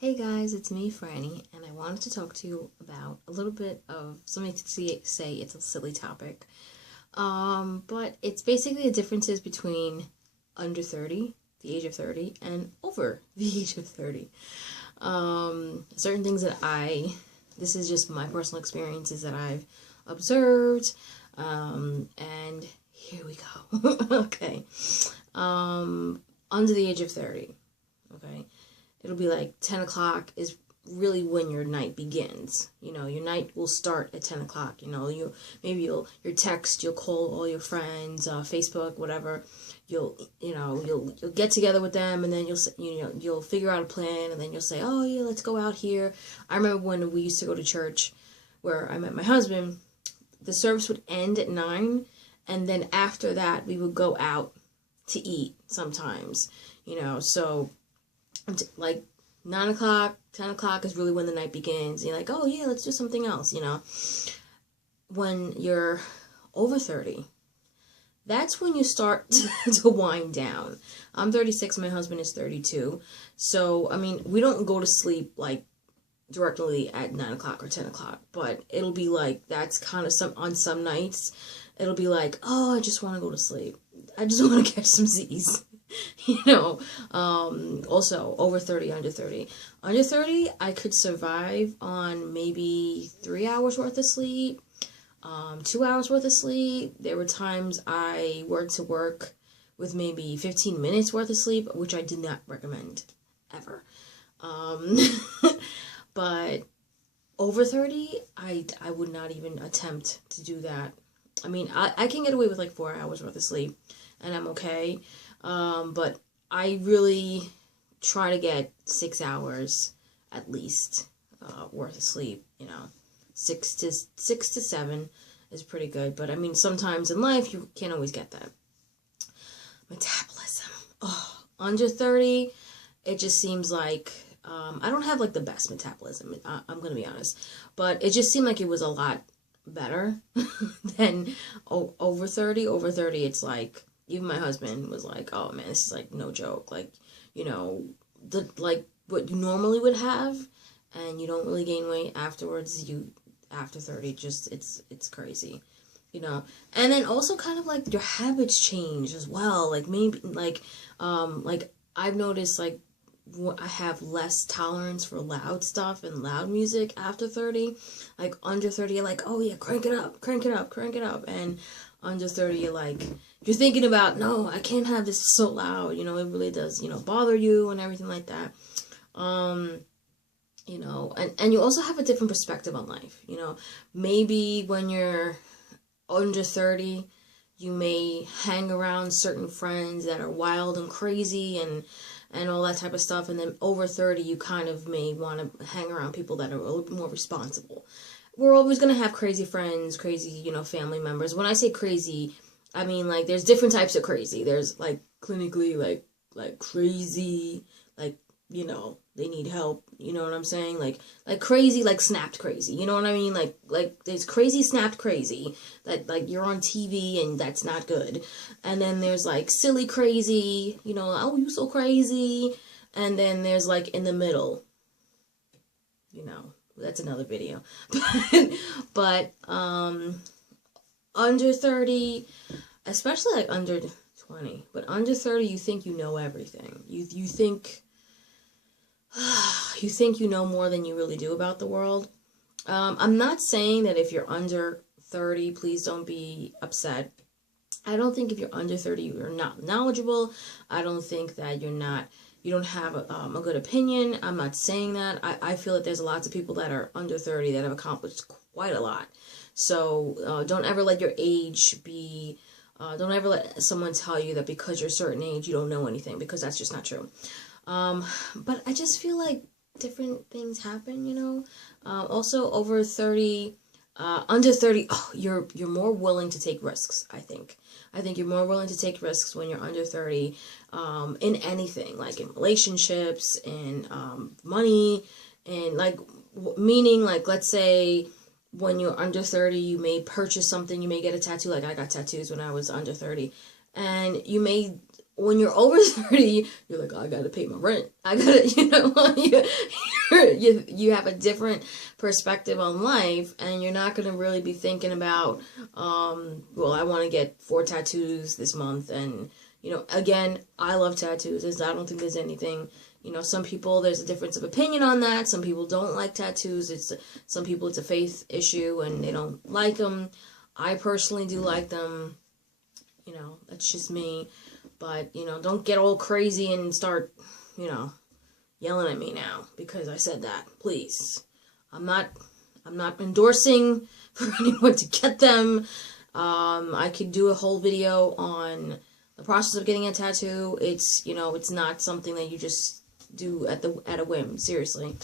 Hey guys, it's me, Franny, and I wanted to talk to you about a little bit of something to say it's a silly topic. But it's basically the differences between under 30, the age of 30, and over the age of 30. Certain things this is just my personal experiences that I've observed, and here we go. Okay. Under the age of 30, okay? It'll be like 10 o'clock is really when your night begins. You know, your night will start at 10 o'clock. You know, you'll call all your friends, Facebook, whatever. You'll get together with them, and then you'll figure out a plan, and then you'll say, oh yeah, let's go out here. I remember when we used to go to church where I met my husband, the service would end at 9, and then after that we would go out to eat sometimes, so like 9 o'clock, 10 o'clock is really when the night begins. You're like, oh yeah, let's do something else, When you're over 30, that's when you start to wind down. I'm 36, my husband is 32. So, I mean, we don't go to sleep like directly at 9 o'clock or 10 o'clock, but it'll be like, that's kind of on some nights, it'll be like, oh, I just want to go to sleep. I just want to catch some Z's. Also over 30, under 30. Under 30, I could survive on maybe 3 hours worth of sleep, 2 hours worth of sleep. There were times I went to work with maybe 15 minutes worth of sleep, which I did not recommend ever. But over 30, I would not even attempt to do that. I mean, I can get away with like 4 hours worth of sleep, and I'm okay. But I really try to get 6 hours at least worth of sleep. 6 to 7 is pretty good. But I mean, sometimes in life you can't always get that. Metabolism. Oh, under 30, it just seems like I don't have like the best metabolism. I'm gonna be honest, but it just seemed like it was a lot better than over 30. Over 30, it's like, even my husband was like, oh man, this is like no joke. Like, like what you normally would have, and you don't really gain weight afterwards. After 30, just it's crazy, And then also kind of like your habits change as well. Like maybe like I've noticed like I have less tolerance for loud stuff and loud music after 30. Like under 30, you're like, oh yeah, crank it up, crank it up, crank it up. And under 30, you're thinking about, no, I can't have this so loud. It really does, bother you and everything like that. And you also have a different perspective on life. Maybe when you're under 30, you may hang around certain friends that are wild and crazy and all that type of stuff. And then over 30, you kind of may want to hang around people that are a little bit more responsible. We're always going to have crazy friends, crazy, family members. When I say crazy, I mean, like, there's different types of crazy. There's, like, clinically, like crazy, like, they need help. You know what I'm saying? Like crazy, like snapped crazy. You know what I mean? Like there's crazy, snapped crazy. That, like, you're on TV and that's not good. And then there's, like, silly crazy, oh, you so crazy. And then there's, like, in the middle, that's another video. But under 30, especially like under 20, but under 30, you think you know everything. You think you know more than you really do about the world. I'm not saying that if you're under 30, please don't be upset. I don't think if you're under 30, you're not knowledgeable. I don't think that you don't have a good opinion. I'm not saying that. I feel that there's lots of people that are under 30 that have accomplished quite a lot. So don't ever let your age be, don't ever let someone tell you that because you're a certain age, you don't know anything, because that's just not true. But I just feel like different things happen, Also over 30, under 30, you're more willing to take risks, I think. I think you're more willing to take risks when you're under 30, in anything, like in relationships, in money, and like, meaning, like, let's say when you're under 30, you may purchase something, you may get a tattoo, like I got tattoos when I was under 30, and you may when you're over 30, you're like, oh, I gotta pay my rent. I gotta, you have a different perspective on life, and you're not going to really be thinking about, well, I want to get 4 tattoos this month. And, you know, again, I love tattoos. I don't think there's anything, you know, some people, there's a difference of opinion on that. Some people don't like tattoos. Some people, it's a faith issue and they don't like them. I personally do like them. You know, that's just me. But, you know, don't get all crazy and start, you know, yelling at me now because I said that. Please. I'm not endorsing for anyone to get them. I could do a whole video on the process of getting a tattoo. It's, you know, it's not something that you just do at a whim. Seriously.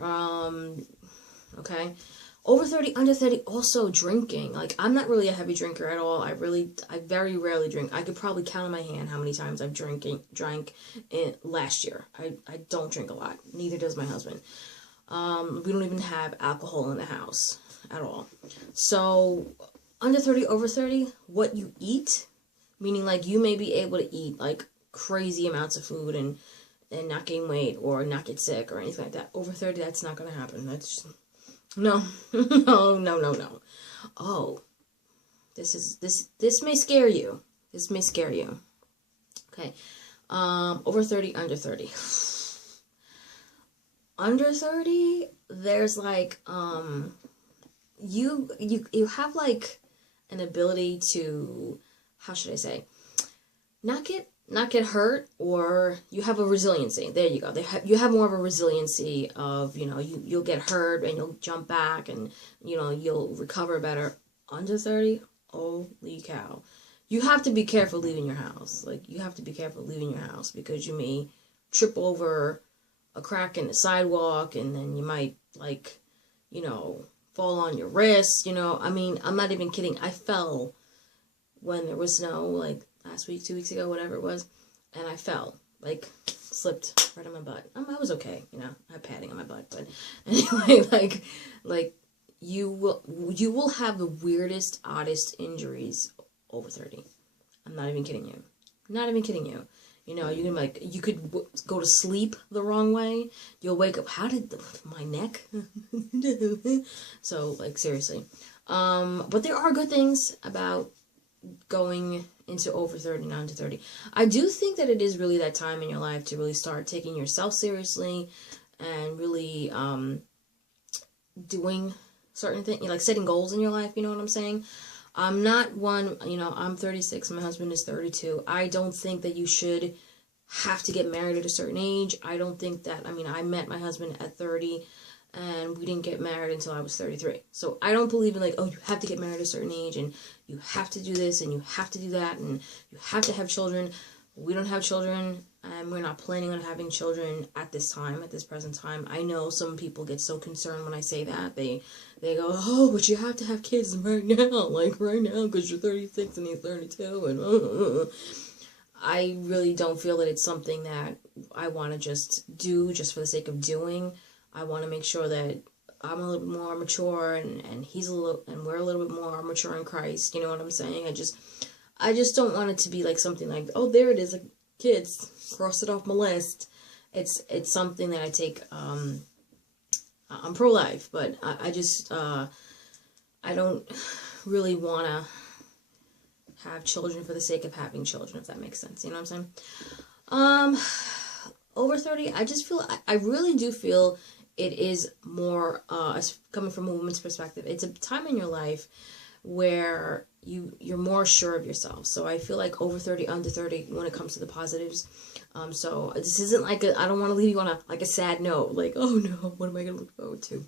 Okay. Over 30, under 30, also drinking. Like, I'm not really a heavy drinker at all. I very rarely drink. I could probably count on my hand how many times I've drank in last year. I don't drink a lot. Neither does my husband. We don't even have alcohol in the house at all. So, under 30, over 30, what you eat, meaning, like, you may be able to eat, like, crazy amounts of food and not gain weight or not get sick or anything like that. Over 30, that's not going to happen. That's just... No, no. Oh, this may scare you. This may scare you. Okay. Over 30, under 30. Under 30, there's like, you have like an ability to, how should I say, not get hurt, or you have a resiliency. There you go. You have more of a resiliency of, you know, you'll get hurt and you'll jump back and, you know, you'll recover better. Under 30, holy cow. You have to be careful leaving your house. Like, you have to be careful leaving your house because you may trip over a crack in the sidewalk and then you might, like, you know, fall on your wrist, you know. I mean, I'm not even kidding. I fell when there was snow, like, last week, 2 weeks ago, whatever it was, and I fell, like, slipped right on my butt. I was okay, you know, I had padding on my butt, but anyway, like, you will have the weirdest, oddest injuries over 30. I'm not even kidding you. Not even kidding you. You know, you could go to sleep the wrong way. You'll wake up, how did my neck? So, like, seriously. But there are good things about going into over 30 and under 30. I do think that it is really that time in your life to really start taking yourself seriously and really doing certain things, like setting goals in your life, you know what I'm saying? I'm not one, you know, I'm 36, my husband is 32. I don't think that you should have to get married at a certain age. I don't think that, I mean, I met my husband at 30 and we didn't get married until I was 33. So I don't believe in, like, oh, you have to get married at a certain age and you have to do this and you have to do that and you have to have children. We don't have children and we're not planning on having children at this time, at this present time. I know some people get so concerned when I say that. They go, oh, but you have to have kids right now, like right now, because you're 36 and he's 32 and I really don't feel that it's something that I want to just do just for the sake of doing. I want to make sure that I'm a little bit more mature and we're a little bit more mature in Christ. You know what I'm saying? I just don't want it to be like something like, oh, there it is, like, kids, cross it off my list. It's something that I take, I'm pro-life, but I just, I don't really want to have children for the sake of having children, if that makes sense. You know what I'm saying? Over 30, I just feel, I really do feel it is more, coming from a woman's perspective, it's a time in your life where you're more sure of yourself. So I feel like over 30, under 30, when it comes to the positives. So this isn't like I don't want to leave you on a sad note, like, oh no, what am I going to look forward to?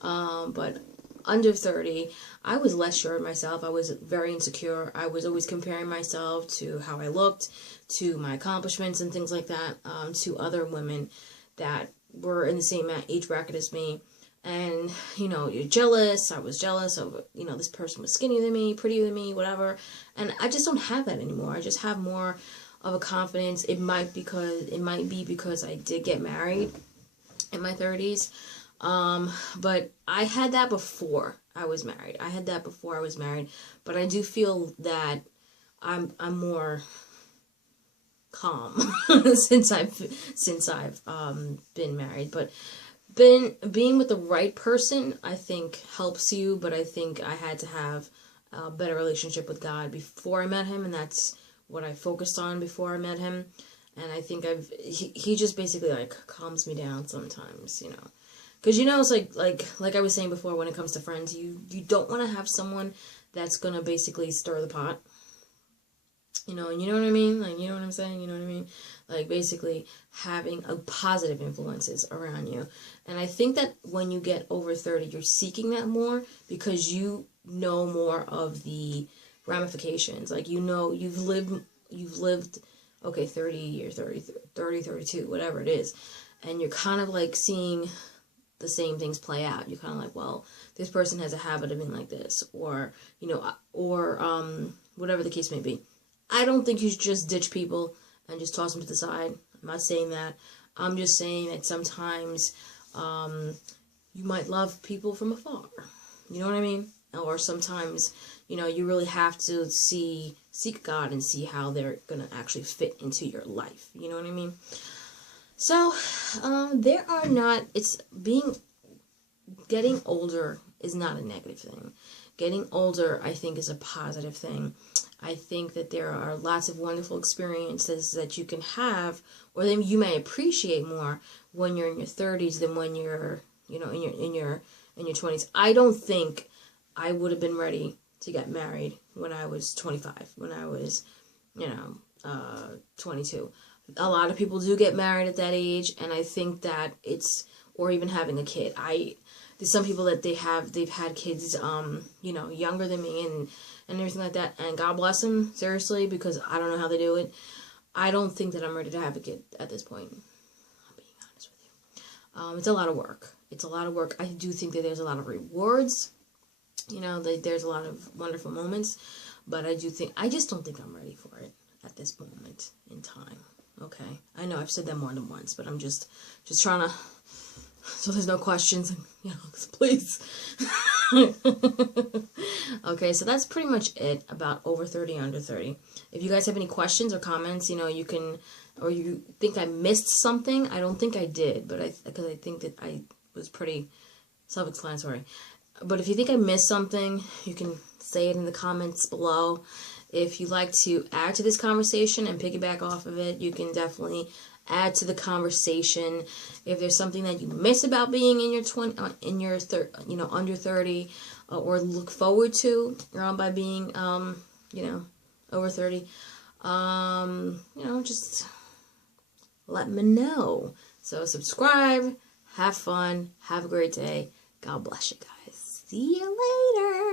But under 30, I was less sure of myself. I was very insecure. I was always comparing myself to how I looked, to my accomplishments and things like that, to other women that were in the same age bracket as me. And, you know, you're jealous. I was jealous of, you know, this person was skinnier than me, prettier than me, whatever. And I just don't have that anymore. I just have more of a confidence. It might be because I did get married in my 30s. But I had that before I was married. But I do feel that I'm more calm since I've been married. But being with the right person, I think, helps you, but I think I had to have a better relationship with God before I met him, and that's what I focused on before I met him. And I think he just basically like calms me down sometimes, you know. Because, you know, it's like I was saying before, when it comes to friends, you don't want to have someone that's going to basically stir the pot. You know, and you know what I mean? Like, you know what I'm saying? You know what I mean? Like, basically having a positive influences around you. And I think that when you get over 30, you're seeking that more because you know more of the ramifications. Like, you know, you've lived, okay, 30 years, 32, whatever it is. And you're kind of like seeing the same things play out. You're kind of like, well, this person has a habit of being like this, or, you know, or whatever the case may be. I don't think you should just ditch people and just toss them to the side. I'm not saying that. I'm just saying that sometimes you might love people from afar. You know what I mean? Or sometimes, you know, you really have to seek God and see how they're going to actually fit into your life. You know what I mean? So, getting older is not a negative thing. Getting older, I think, is a positive thing. I think that there are lots of wonderful experiences that you can have, or then you may appreciate more when you're in your 30s than when you're, you know, in your 20s. I don't think I would have been ready to get married when I was 25, when I was, you know, 22. A lot of people do get married at that age, and I think that or even having a kid. There's some people that they've had kids, you know, younger than me and everything like that, and God bless them, seriously, because I don't know how they do it. I don't think that I'm ready to have a kid at this point. I'm being honest with you. It's a lot of work. It's a lot of work. I do think that there's a lot of rewards. You know, there's a lot of wonderful moments, but I just don't think I'm ready for it at this moment in time. Okay, I know I've said that more than once, but I'm just trying to, so there's no questions, you know, please. Okay, so that's pretty much it about over 30, under 30. If you guys have any questions or comments, you know, you can, or you think I missed something, I don't think I did, but because I think that I was pretty self-explanatory. But if you think I missed something, you can say it in the comments below. If you'd like to add to this conversation and piggyback off of it, you can definitely add to the conversation. If there's something that you miss about being in your under 30, or look forward to by being you know, over 30, you know, just let me know. So subscribe, have fun, have a great day. God bless you guys. See you later.